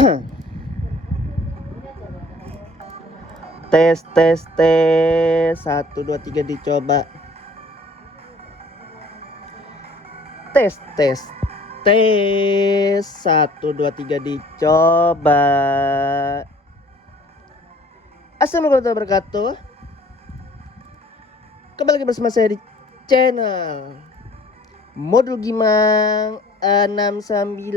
Tes tes tes 1 2 3 dicoba. Tes tes tes 1 2 3 dicoba. Assalamualaikum warahmatullahi wabarakatuh. Kembali lagi bersama saya di channel Modul Gimang 69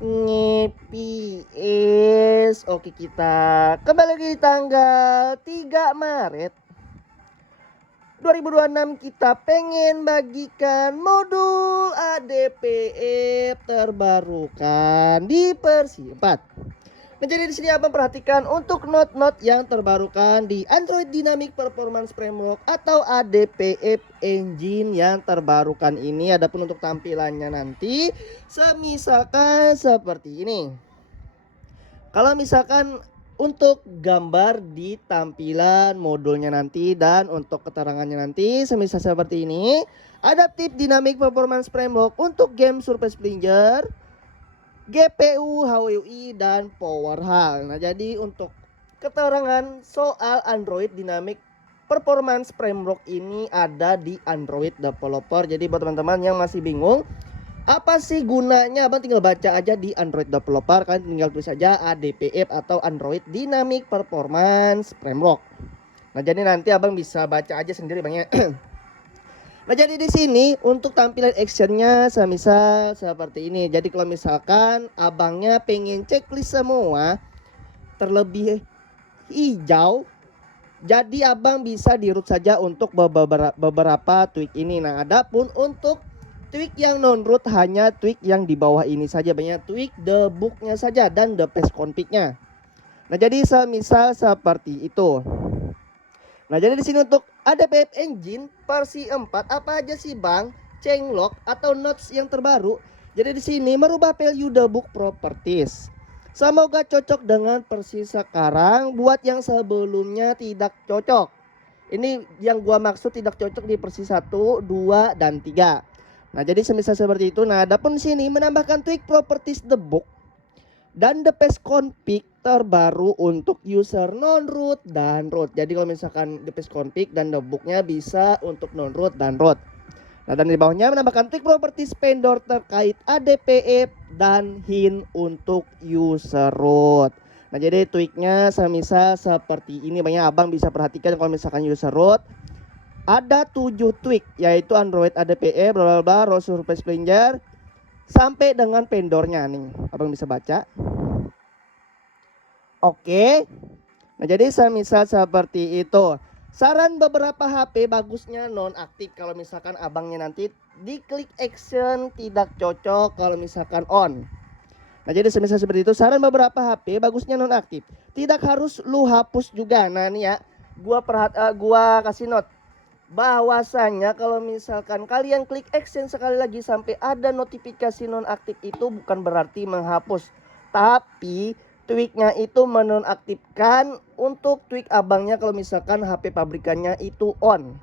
ngeps. Oke, kita kembali lagi di tanggal 3 Maret 2026. Kita pengen bagikan modul ADPF terbarukan di versi 4. Nah, jadi di sini abang perhatikan untuk not-not yang terbarukan di Android Dynamic Performance Framework atau ADPF engine yang terbarukan ini. Adapun untuk tampilannya nanti semisalkan seperti ini. Kalau misalkan untuk gambar di tampilan modulnya nanti dan untuk keterangannya nanti semisal seperti ini. Adaptive Dynamic Performance Framework untuk game Surface Flinger, GPU, HWI, dan Power HAL. Nah, jadi untuk keterangan soal Android Dynamic Performance Framework ini ada di Android Developer. Jadi buat teman-teman yang masih bingung apa sih gunanya, abang tinggal baca aja di Android Developer. Kalian tinggal tulis saja ADPF atau Android Dynamic Performance Framework. Nah, jadi nanti abang bisa baca aja sendiri bang ya. Nah, jadi di sini untuk tampilan actionnya semisal seperti ini. Jadi kalau misalkan abangnya pengen checklist semua terlebih hijau, jadi abang bisa di root saja untuk beberapa tweak ini. Nah, adapun untuk tweak yang non root hanya tweak yang di bawah ini saja, banyak tweak debugnya saja dan the paste config-nya. Nah, jadi semisal seperti itu. Nah, jadi di sini untuk ADPF engine versi 4 apa aja sih bang? Changelog atau nodes yang terbaru. Jadi di sini merubah value debug properties. Semoga cocok dengan versi sekarang. Buat yang sebelumnya tidak cocok. Ini yang gua maksud tidak cocok di versi 1, 2, dan 3. Nah, jadi semisal seperti itu. Nah, adapun sini menambahkan tweak properties debug dan the paste config terbaru untuk user non-root dan root. Jadi kalau misalkan the paste config dan debugnya bisa untuk non-root dan root. Nah, dan di bawahnya menambahkan tweak properties vendor terkait ADPF dan hint untuk user root. Nah, jadi tweaknya semisal seperti ini banyak abang bisa perhatikan. Kalau misalkan user root ada 7 tweak, yaitu Android ADPF bla bla bla, Raw Surface Flinger sampai dengan vendornya nih. Abang bisa baca. Oke. Nah, jadi semisal seperti itu. Saran beberapa HP bagusnya nonaktif. Kalau misalkan abangnya nanti diklik action tidak cocok kalau misalkan on. Nah, jadi semisal seperti itu. Saran beberapa HP bagusnya nonaktif. Tidak harus lu hapus juga. Nah, nih ya. Gua kasih note bahwasanya kalau misalkan kalian klik action sekali lagi sampai ada notifikasi nonaktif itu bukan berarti menghapus, tapi tweaknya itu menonaktifkan untuk tweak abangnya kalau misalkan HP pabrikannya itu on.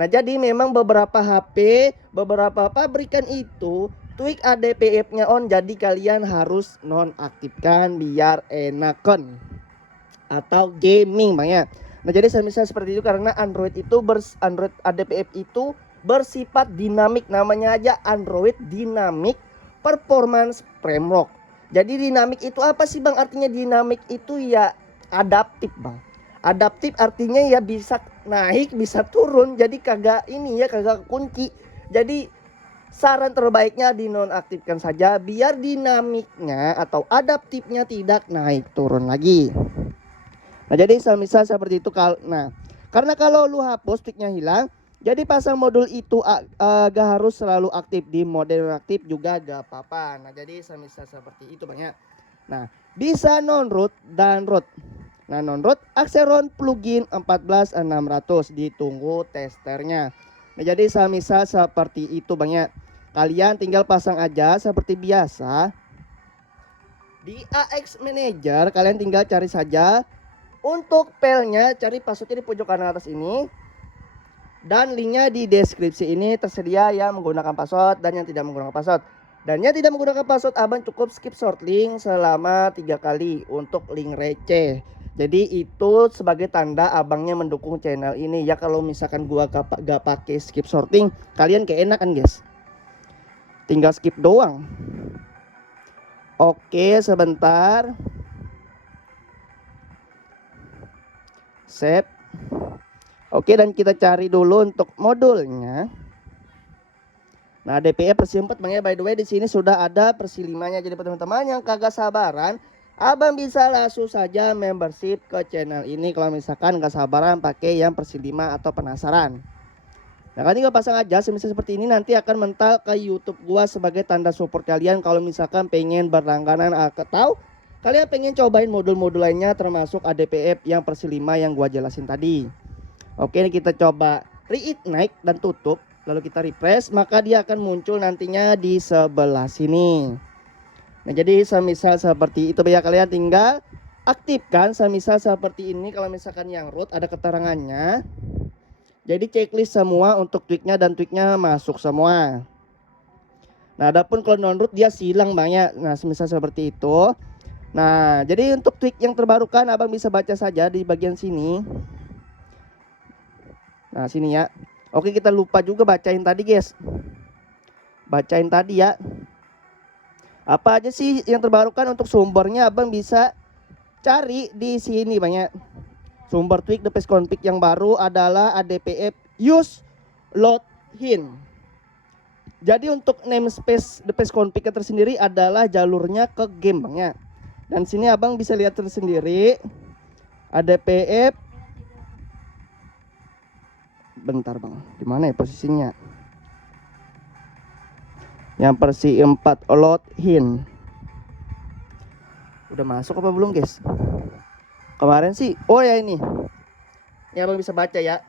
Nah, jadi memang beberapa HP, beberapa pabrikan itu tweak ADPF-nya on, jadi kalian harus nonaktifkan biar enakan atau gaming bang ya. Nah, jadi semisal seperti itu karena Android ADPF itu bersifat dinamik, namanya aja Android Dynamic Performance Framework. Jadi dinamik itu apa sih bang? Artinya dinamik itu ya adaptif bang. Adaptif artinya ya bisa naik bisa turun, jadi kagak ini ya kagak kunci. Jadi saran terbaiknya dinonaktifkan saja biar dinamiknya atau adaptifnya tidak naik turun lagi. Nah, jadi misal seperti itu. Nah, karena kalau lu hapus tweaknya hilang, jadi pasang modul itu gak harus selalu aktif, di mode aktif juga gak apa-apa. Nah, jadi misal seperti itu banyak. Nah, bisa non-root dan root. Nah, non-root Axeron plugin 14600, ditunggu testernya. Nah, jadi misal seperti itu banyak. Kalian tinggal pasang aja seperti biasa. Di AX Manager kalian tinggal cari saja. Untuk filenya cari passwordnya di pojok kanan atas ini. Dan linknya di deskripsi ini, tersedia yang menggunakan password dan yang tidak menggunakan password. Dan yang tidak menggunakan password, abang cukup skip short link selama 3 kali untuk link receh. Jadi itu sebagai tanda abangnya mendukung channel ini ya. Kalau misalkan gua gak pakai skip sorting, kalian kayak enak kan guys, tinggal skip doang. Oke, sebentar. Save. Oke, dan kita cari dulu untuk modulnya. Nah, DPE versi 4 Bang ya. By the way, di sini sudah ada versi 5-nya. Jadi teman-teman yang kagak sabaran, abang bisa langsung saja membership ke channel ini kalau misalkan gak sabaran pakai yang versi 5 atau penasaran. Nah, kan tinggal pasang aja semisal seperti ini, nanti akan mental ke YouTube gua sebagai tanda support kalian kalau misalkan pengen berlangganan atau kalian pengen cobain modul-modul lainnya termasuk ADPF yang versi 5 yang gua jelasin tadi. Oke, ini kita coba reignite dan tutup, lalu kita refresh, maka dia akan muncul nantinya di sebelah sini. Nah, jadi semisal seperti itu ya, kalian tinggal aktifkan semisal seperti ini. Kalau misalkan yang root ada keterangannya, jadi checklist semua untuk tweaknya dan tweaknya masuk semua. Nah, adapun kalau non root dia silang banyak. Nah, semisal seperti itu. Nah, jadi untuk tweak yang terbarukan abang bisa baca saja di bagian sini. Nah, sini ya. Oke, kita lupa juga bacain tadi guys. Bacain tadi ya. Apa aja sih yang terbarukan untuk sumbernya, abang bisa cari di sini banyak. Sumber tweak the page config yang baru adalah ADPF use load hin. Jadi untuk namespace the page config tersendiri adalah jalurnya ke game bang ya. Dan sini abang bisa lihat tersendiri ADPF. Bentar bang, di mana ya posisinya? Yang versi 4 load hin. Udah masuk apa belum guys? Kemarin sih, oh ya ini. Ya abang bisa baca ya.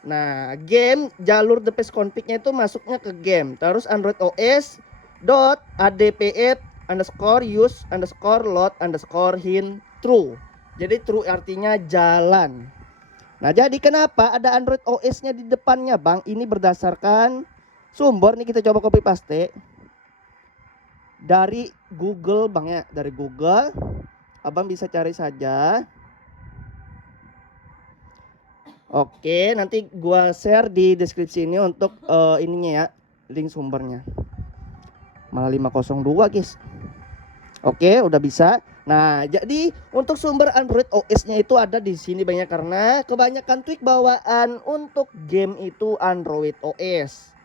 Nah, game jalur the page config-nya itu masuknya ke game. Terus Android OS dot adpf underscore use underscore load underscore hin true. Jadi true artinya jalan. Nah, jadi kenapa ada Android OS-nya di depannya bang? Ini berdasarkan sumber nih, kita coba copy paste dari Google bang ya. Dari Google, abang bisa cari saja. Oke, nanti gua share di deskripsi ini untuk ininya ya, link sumbernya. Malah 502 guys. Oke, udah bisa. Nah, jadi untuk sumber Android OS-nya itu ada di sini banyak, karena kebanyakan tweak bawaan untuk game itu Android OS.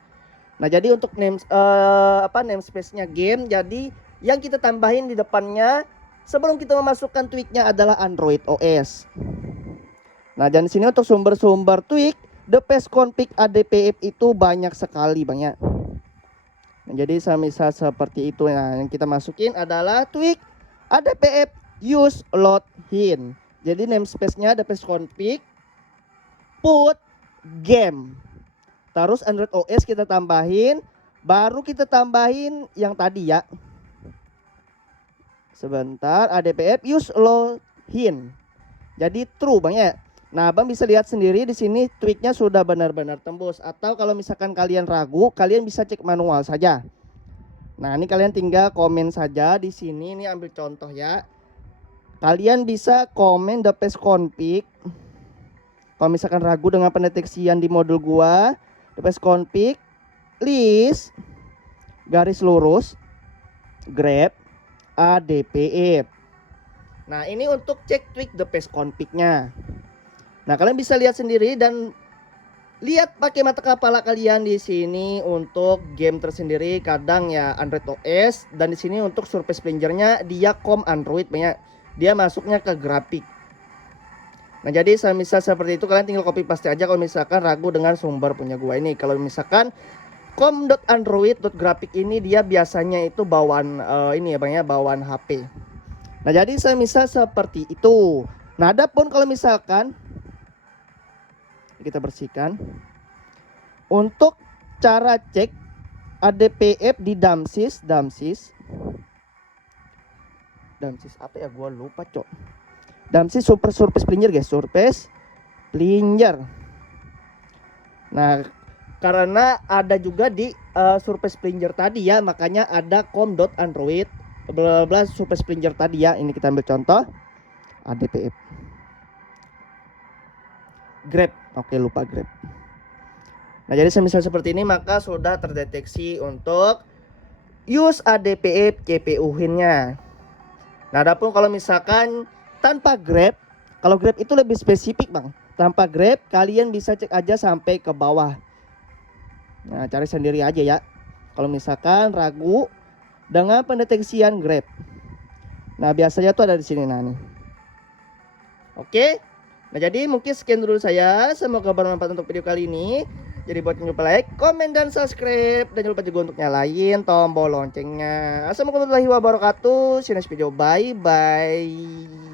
Nah, jadi untuk namespace-nya game, jadi yang kita tambahin di depannya sebelum kita memasukkan tweaknya adalah Android OS. Nah, dan sini untuk sumber-sumber tweak the page config ADPF itu banyak sekali banyak. Nah, jadi semisal seperti itu. Nah, yang kita masukin adalah tweak ADPF use load hin. Jadi namespace-nya the page config put game. Terus Android OS kita tambahin, baru kita tambahin yang tadi ya. Sebentar, ADPF use load hin. Jadi true bang ya. Nah, abang bisa lihat sendiri di sini tweaknya sudah benar-benar tembus. Atau kalau misalkan kalian ragu, kalian bisa cek manual saja. Nah, ini kalian tinggal komen saja di sini. Ini ambil contoh ya. Kalian bisa komen the page config. Kalau misalkan ragu dengan pendeteksian di modul gua, the page config list garis lurus grep ADPF. Nah, ini untuk cek tweak the page config-nya. Nah, kalian bisa lihat sendiri dan lihat pakai mata kepala kalian di sini untuk game tersendiri. Kadang ya Android OS, dan di sini untuk Surface Flinger-nya dia Android banyak. Dia masuknya ke grafik. Nah, jadi misal seperti itu, kalian tinggal copy paste aja kalau misalkan ragu dengan sumber punya gua ini. Kalau misalkan com.android.graphic ini dia biasanya itu bawaan ini ya bang ya, bawaan HP. Nah, jadi misal seperti itu. Nah, adapun kalau misalkan kita bersihkan untuk cara cek ADPF di damsys apa ya, gua lupa cok. Damsys Surface Flinger guys, Surface Flinger. Nah, karena ada juga di Surface Flinger tadi ya, makanya ada com.android bla bla Surface Flinger tadi ya. Ini kita ambil contoh ADPF Grab. Oke, lupa Grab. Nah, jadi semisal seperti ini maka sudah terdeteksi untuk use ADPF CPU HIN-nya. Nah, adapun kalau misalkan tanpa Grab, kalau Grab itu lebih spesifik, Bang. Tanpa Grab, kalian bisa cek aja sampai ke bawah. Nah, cari sendiri aja ya. Kalau misalkan ragu dengan pendeteksian Grab. Nah, biasanya tuh ada di sini nah nih. Oke. Nah, jadi mungkin sekian dulu saya. Semoga bermanfaat untuk video kali ini. Jadi buat yang lupa like, komen, dan subscribe. Dan jangan lupa juga untuk nyalain tombol loncengnya. Assalamualaikum warahmatullahi wabarakatuh. See you next video. Bye-bye.